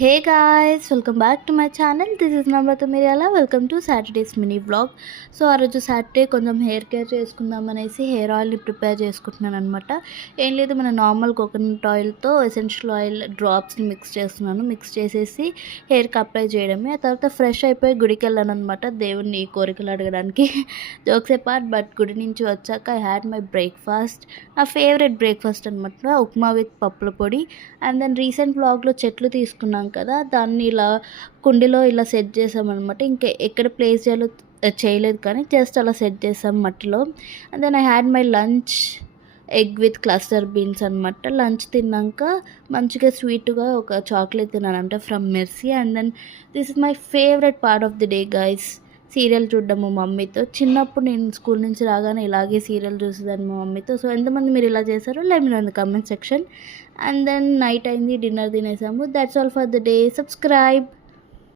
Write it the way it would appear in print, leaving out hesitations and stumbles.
Hey guys, welcome back to my channel. This is Namrata Miryala. Welcome to Saturdays mini vlog. So ఆ రోజు Saturday కొంచెం hair care చేసుకుందాం అనేసి hair ఆయిల్ని prepare చేసుకుంటున్నాను అనమాట. ఏం లేదు, మన నార్మల్ కోకోనట్ ఆయిల్తో ఎసెన్షియల్ ఆయిల్ డ్రాప్స్ని మిక్స్ చేస్తున్నాను. మిక్స్ చేసేసి హెయిర్కి అప్లై చేయడమే. ఆ తర్వాత ఫ్రెష్ అయిపోయి గుడికి వెళ్ళాను అనమాట, దేవుణ్ణి కోరికలు అడగడానికి. జోక్స్ పార్ట్, బట్ గుడి నుంచి వచ్చాక ఐ హ్యాడ్ మై బ్రేక్ఫాస్ట్. నా ఫేవరెట్ బ్రేక్ఫాస్ట్ అనమాట, ఉప్మా విత్ పప్పుల పొడి. అండ్ దెన్ రీసెంట్ వ్లాగ్లో చెట్లు తీసుకున్నాం కదా, దాన్ని ఇలా కుండీలో ఇలా సెట్ చేసామన్నమాట. ఇంకా ఎక్కడ ప్లేస్ చేయాలో చేయలేదు, కానీ జస్ట్ అలా సెట్ చేసాం మట్టిలో. And then I had my lunch, egg with cluster beans అనమాట. లంచ్ తిన్నాక మంచిగా స్వీట్గా ఒక చాక్లెట్ తిన్నానంట from Mercy. And then this is my favourite part of the day guys, serial చూడడము మమ్మీతో. చిన్నప్పుడు నేను స్కూల్ నుంచి రాగానే ఇలాగే సీరియల్ చూసేదాన్ని మా మమ్మీతో. సో ఎంతమంది మీరు ఇలా చేశారో let me know in the comment section. And then night అయింది, డిన్నర్ తినేసాము. That's all for the day. Subscribe.